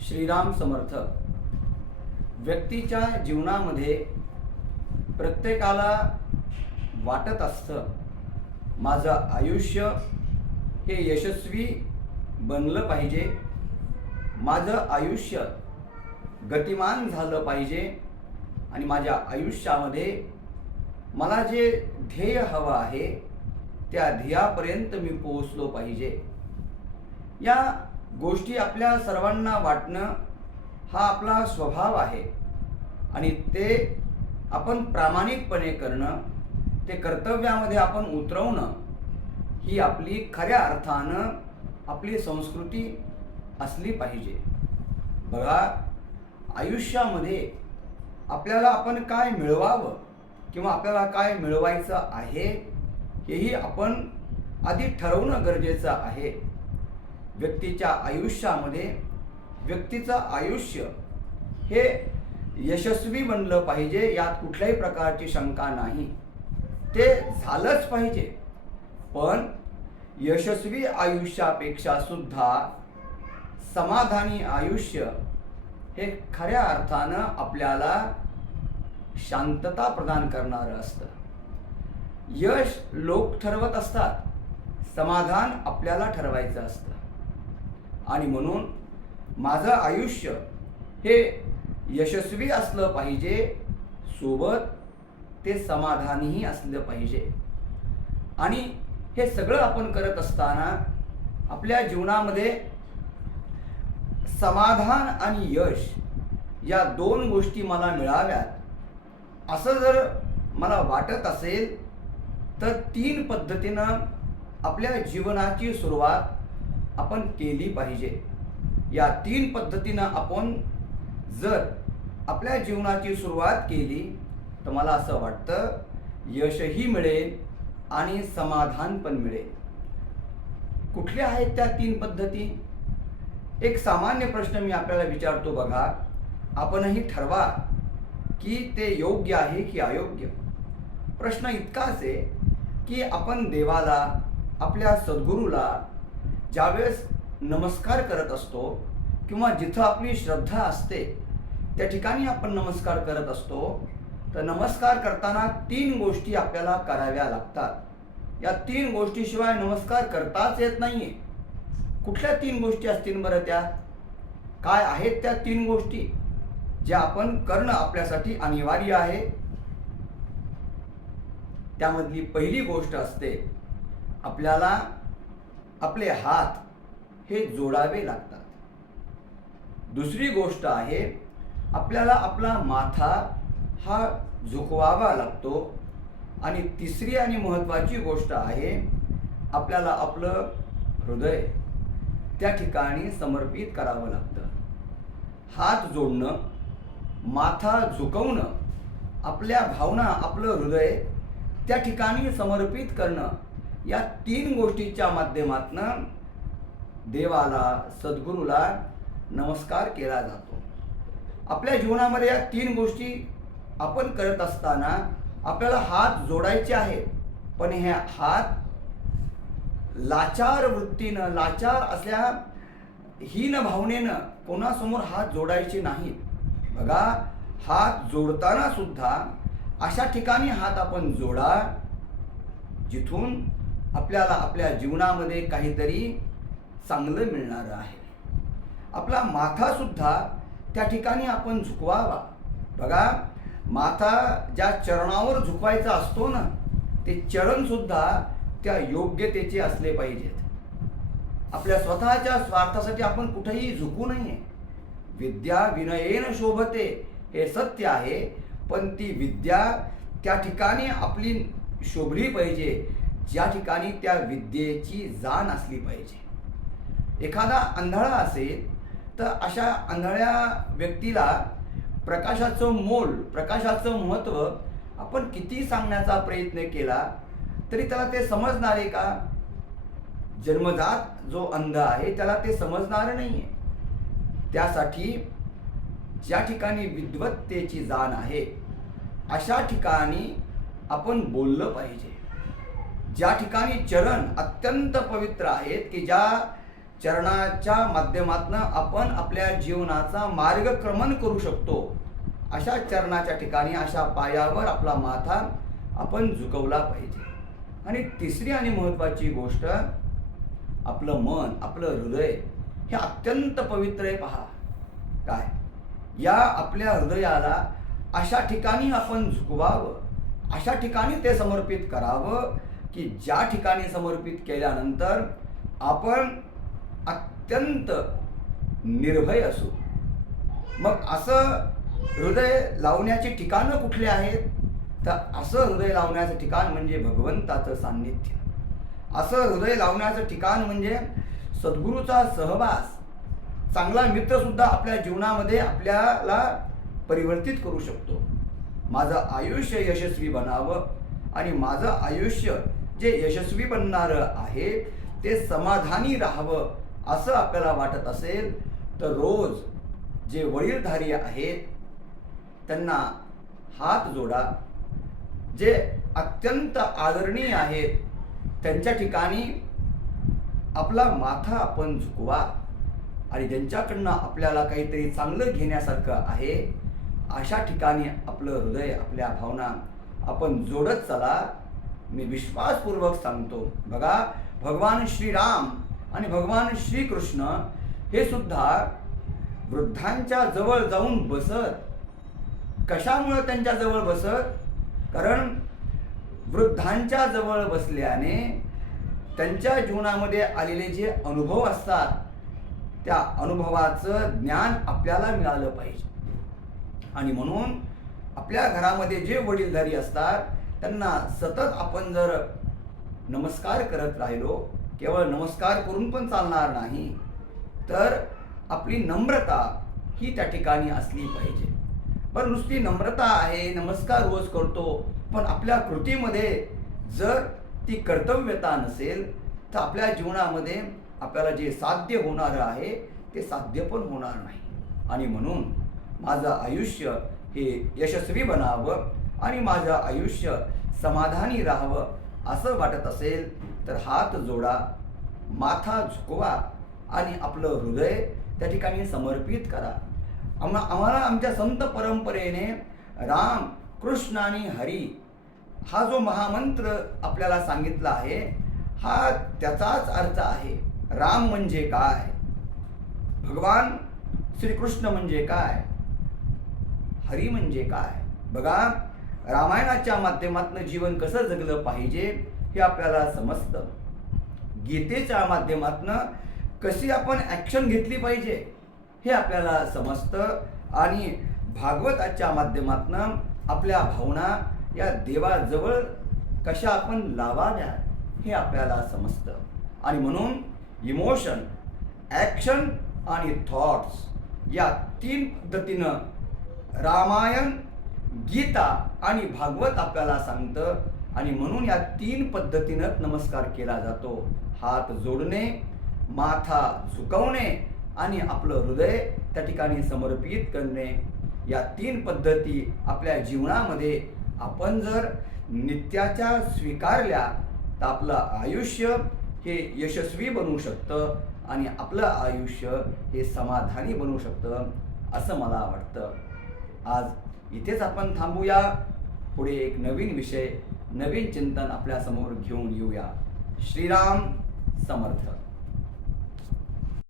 श्रीराम समर्थ. व्यक्तीच्या जीवनामध्ये प्रत्येकाला वाटत असतं माझं आयुष्य हे यशस्वी बनलं पाहिजे, माझं आयुष्य गतिमान झालं पाहिजे आणि माझ्या आयुष्यामध्ये मला जे ध्येय हवं आहे त्या ध्येयापर्यंत मी पोहोचलो पाहिजे. या गोष्टी आपल्या सर्वांना वाटणं हा आपला स्वभाव आहे आणि ते आपण प्रामाणिकपणे करणं, ते कर्तव्यामध्ये आपण उतरवणं ही आपली खऱ्या अर्थानं आपली संस्कृती असली पाहिजे. बघा, आयुष्यामध्ये आपल्याला आपण काय मिळवावं किंवा आपल्याला काय मिळवायचं आहे हेही आपण आधी ठरवणं गरजेचं आहे. व्यक्तीच्या आयुष्यामध्ये व्यक्तीचं आयुष्य हे यशस्वी बनलं पाहिजे, यात कुठल्याही प्रकारची शंका नाही. ते झालंच पाहिजे. पण यशस्वी आयुष्यापेक्षा सुद्धा समाधानी आयुष्य हे खऱ्या अर्थानं आपल्याला शांतता प्रदान करणारं असतं. यश लोक ठरवत असतात, समाधान आपल्याला ठरवायचं असतं. आणि म्हणून माझं आयुष्य हे यशस्वी असलं पाहिजे, सोबत ते समाधानीही असलं पाहिजे. आणि हे सगळं आपण करत असताना आपल्या जीवनामध्ये समाधान आणि यश या दोन गोष्टी मला मिळाव्यात असं जर मला वाटत असेल तर 3 पद्धतीनं आपल्या जीवनाची सुरुवात आपण केली पाहिजे. या 3 पद्धतीनं आपण जर आपल्या जीवनाची सुरुवात केली तर मला असं वाटतं यशही मिळेल आणि समाधान पण मिळेल. कुठल्या आहेत त्या 3 पद्धती? एक सामान्य प्रश्न मी आपल्याला विचारतो, बघा, आपणही ठरवा की ते योग्य आहे की अयोग्य. प्रश्न इतकाच आहे की आपण देवाला, आपल्या सद्गुरूला ज्यावेळेस नमस्कार करत असतो किंवा जिथं आपली श्रद्धा असते त्या ठिकाणी आपण नमस्कार करत असतो, तर नमस्कार करताना 3 गोष्टी आपल्याला कराव्या लागतात. या 3 गोष्टीशिवाय नमस्कार करताच येत नाहीये. कुठल्या 3 गोष्टी असतील बरं? त्या काय आहेत त्या 3 गोष्टी ज्या आपण करणं आपल्यासाठी अनिवार्य आहे? त्यामधली पहिली गोष्ट असते, आपल्याला आपले हात हे जोडावे लागतात. दुसरी गोष्ट आहे, आपल्याला आपला माथा हा झुकवावा लागतो. आणि तिसरी आणि महत्त्वाची गोष्ट आहे, आपल्याला आपलं हृदय त्या ठिकाणी समर्पित करावं लागतं. हात जोडणं, माथा झुकवणं, आपल्या भावना, आपलं हृदय त्या ठिकाणी समर्पित करणं, या 3 गोष्टीच्या माध्यमातून देवाला, सद्गुरूला नमस्कार केला जातो. आपल्या जीवनामध्ये या 3 गोष्टी आपण करत असताना आपल्याला हात जोडायचे आहेत, पण हे हात लाचार वृत्तीनं, लाचार असल्या हीन भावनेनं कोणासमोर हात जोडायचे नाहीत. बघा, हात जोडताना सुद्धा अशा ठिकाणी हात आपण जोडा जिथून आपल्याला आपल्या जीवनामध्ये काहीतरी चांगलं मिळणार आहे. आपला माथा सुद्धा त्या ठिकाणी आपण झुकवावा. बघा, माथा ज्या चरणावर झुकवायचा असतो ना, ते चरण सुद्धा त्या योग्यतेचे असले पाहिजेत. आपल्या स्वतःच्या स्वार्थासाठी आपण कुठेही झुकू नये. विद्या विनयेन शोभते हे सत्य आहे, पण ती विद्या त्या ठिकाणी आपली शोभली पाहिजे ज्या ठिकाणी त्या विद्येची जाण असली पाहिजे. एखादा आंधळा असेल तर अशा आंधळ्या व्यक्तीला प्रकाशाचं मोल, प्रकाशाचं महत्त्व आपण किती सांगण्याचा प्रयत्न केला तरी त्याला ते समजणार आहे का? जन्मजात जो अंध आहे त्याला ते समजणार नाहीये. त्यासाठी ज्या ठिकाणी विद्वत्तेची जाण आहे अशा ठिकाणी आपण बोललं पाहिजे. ज्या ठिकाणी चरण अत्यंत पवित्र आहेत, की ज्या चरणाच्या माध्यमातून आपण आपल्या जीवनाचा मार्गक्रमण करू शकतो. अशा चरणाच्या ठिकाणी, अशा पायावर आपला माथा आपण झुकवला पाहिजे. आणि तिसरी आणि महत्त्वाची गोष्ट, आपलं मन, आपलं हृदय हे अत्यंत पवित्र आहे. पहा काय, या आपल्या हृदयाला अशा ठिकाणी आपण झुकवावं, अशा ठिकाणी ते समर्पित करावं की ज्या ठिकाणी समर्पित केल्यानंतर आपण अत्यंत निर्भय असू. मग असं हृदय लावण्याची ठिकाणं कुठली आहेत? तर असं हृदय लावण्याचं ठिकाण म्हणजे भगवंताचं सान्निध्य. असं हृदय लावण्याचं ठिकाण म्हणजे सद्गुरूचा सहवास. चांगला मित्रसुद्धा आपल्या जीवनामध्ये आपल्याला परिवर्तित करू शकतो. माझं आयुष्य यशस्वी बनावं आणि माझं आयुष्य जे यशस्वी बनणारं आहे ते समाधानी राहावं असं आपल्याला वाटत असेल तर रोज जे वडीलधारी आहेत त्यांना हात जोडा. जे अत्यंत आदरणीय आहेत त्यांच्या ठिकाणी आपला माथा आपण झुकवा आणि ज्यांच्याकडनं आपल्याला काहीतरी चांगलं घेण्यासारखं आहे अशा ठिकाणी आपलं हृदय, आपल्या भावना आपण जोडत चला. मी विश्वासपूर्वक सांगतो, बघा, भगवान श्रीराम आणि भगवान श्रीकृष्ण हे सुद्धा वृद्धांच्या जवळ जाऊन बसत. कशामुळे त्यांच्या जवळ बसत? कारण वृद्धांच्या जवळ बसल्याने त्यांच्या जीवनामध्ये आलेले जे अनुभव असतात त्या अनुभवाचं ज्ञान आपल्याला मिळालं पाहिजे. आणि म्हणून आपल्या घरामध्ये जे वडीलधारी असतात त्यांना सतत आपण जर नमस्कार करत राहिलो, केवळ नमस्कार करून पण चालणार नाही, तर आपली नम्रता ही त्या ठिकाणी असली पाहिजे. पण नुसती नम्रता आहे, नमस्कार रोज करतो, पण आपल्या कृतीमध्ये जर ती कर्तव्यता नसेल तर आपल्या जीवनामध्ये आपल्याला जे साध्य होणार आहे ते साध्य पण होणार नाही. आणि म्हणून माझं आयुष्य हे यशस्वी बनावं आणि माझं आयुष्य समाधानी राहावं असं वाटत असेल तर हात जोडा, माथा झुकवा आणि आपलं हृदय त्या ठिकाणी समर्पित करा. आम्हाला आमच्या संत परंपरेने राम, कृष्ण आणि हरी हा जो महामंत्र आपल्याला सांगितला आहे हा त्याचाच अर्थ आहे. राम म्हणजे काय, भगवान श्रीकृष्ण म्हणजे काय, हरी म्हणजे काय. बघा, रामायणाच्या माध्यमातून जीवन कसं जगलं पाहिजे हे आपल्याला समजतं. गीतेच्या माध्यमातून कशी आपण ॲक्शन घेतली पाहिजे हे आपल्याला समजतं. आणि भागवताच्या माध्यमातून आपल्या भावना या देवाजवळ कशा आपण लावाव्या हे आपल्याला समजतं. आणि म्हणून इमोशन, ॲक्शन आणि थॉट्स या 3 पद्धतीनं रामायण, गीता आणि भागवत आपल्याला सांगतं. आणि म्हणून या 3 पद्धतीनं नमस्कार केला जातो. हात जोडणे, माथा झुकवणे आणि आपलं हृदय त्या ठिकाणी समर्पित करणे. या 3 पद्धती आपल्या जीवनामध्ये आपण जर नित्याच्या स्वीकारल्या तर आपलं आयुष्य हे यशस्वी बनू शकतं आणि आपलं आयुष्य हे समाधानी बनू शकतं असं मला वाटतं. आज इथेच आपण थांबूया. पुढे एक नवीन विषय, नवीन चिंतन आपल्यासमोर घेऊन येऊया. श्रीराम समर्थ.